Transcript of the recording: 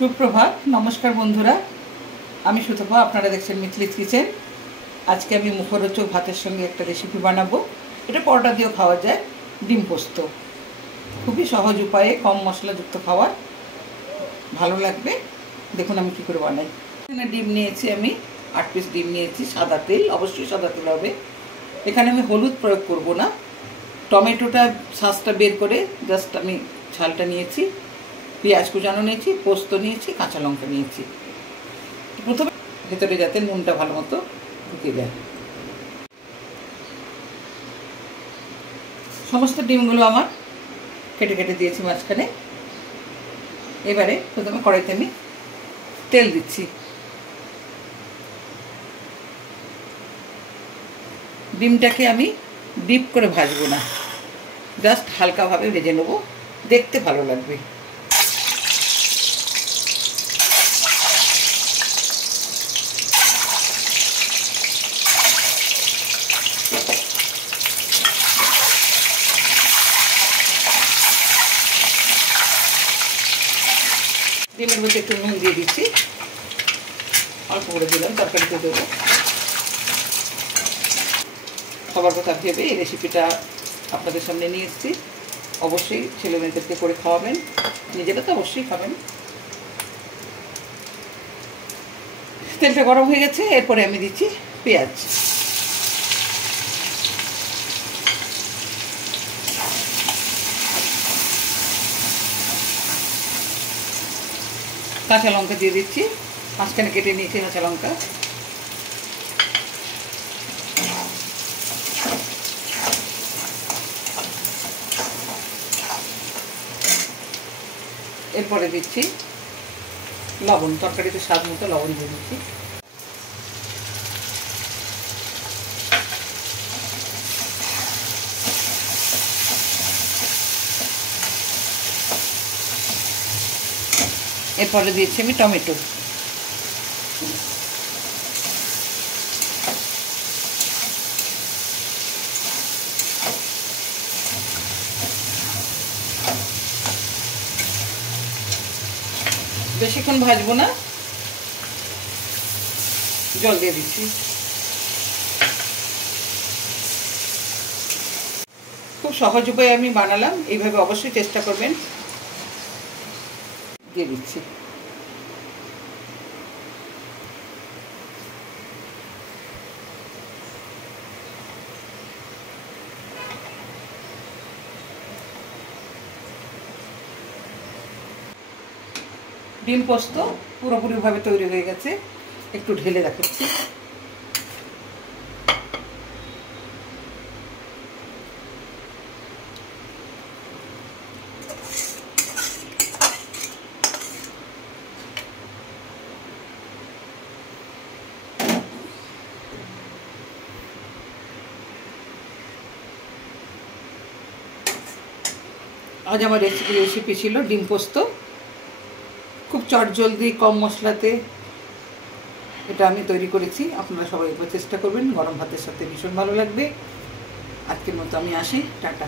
সুপ্রভাত, নমস্কার বন্ধুরা। আমি সুতপা, আপনারা দেখছেন মিথিলিস কিচেন। আজকে আমি মুখরোচক ভাতের সঙ্গে একটা রেসিপি বানাবো। এটা পরোটা দিয়েও খাওয়া যায়, ডিম পোস্ত। খুবই সহজ উপায়ে, কম মশলাযুক্ত খাবার, ভালো লাগবে। দেখুন আমি কী করে বানাই। এখানে ডিম নিয়েছি, আমি 8 পিস ডিম নিয়েছি। সাদা তেল, অবশ্যই সাদা তেল হবে। এখানে আমি হলুদ প্রয়োগ করব না। টমেটোটা শাঁসটা বের করে জাস্ট আমি ঝালটা নিয়েছি। পেঁয়াজ কুচানো নিয়েছি, পোস্ত নিয়েছি, কাঁচা লঙ্কা নিয়েছি। প্রথমে ভেতরে যাতে নুনটা ভালো মতো ঢুকে যায়। সমস্ত ডিমগুলো আমার কেটে কেটে দিয়েছি মাঝখানে। এবারে প্রথমে কড়াইতে আমি তেল দিচ্ছি। ডিমটাকে আমি ডিপ করে ভাজবো না, জাস্ট হালকাভাবে ভেজে নেবো, দেখতে ভালো লাগবে। ডিমের মধ্যে একটু নুন দিয়ে দিচ্ছি, অল্প করে দিলাম, তরকারিতে দেবো। সবার কথা ভেবে এই রেসিপিটা আপনাদের সামনে নিয়ে এসেছি। অবশ্যই ছেলে মেয়েদেরকে করে খাওয়াবেন, নিজেরা তো অবশ্যই খাবেন। তেলটা গরম হয়ে গেছে, এরপরে আমি দিচ্ছি পেঁয়াজ। কাঁচা লঙ্কা দিয়ে দিচ্ছি, মাঝখানে কেটে নিয়েছি কাঁচা লঙ্কা। এরপরে দিচ্ছি লবণ, তরকারিতে স্বাদ মতো লবণ দিয়ে দিচ্ছি। এরপরে দিয়েছি আমি টমেটো। বেশিক্ষণ ভাজবো না, জল দিয়ে দিচ্ছি। খুব সহজ উপায়ে আমি বানালাম, এইভাবে অবশ্যই চেষ্টা করবেন। দিয়ে দিচ্ছি ডিম পোস্ত পুরোপুরিভাবে তৈরি হয়ে গেছে। একটু ঢেলে রাখছি। আজ আমার রেসিপি ছিল ডিম পোস্ত। খুব চটজলদি, কম মশলাতে এটা আমি তৈরি করেছি। আপনারা সবাই চেষ্টা করবেন, গরম ভাতের সাথে ভীষণ ভালো লাগবে। আজকের মতো আমি আসি, টাটা।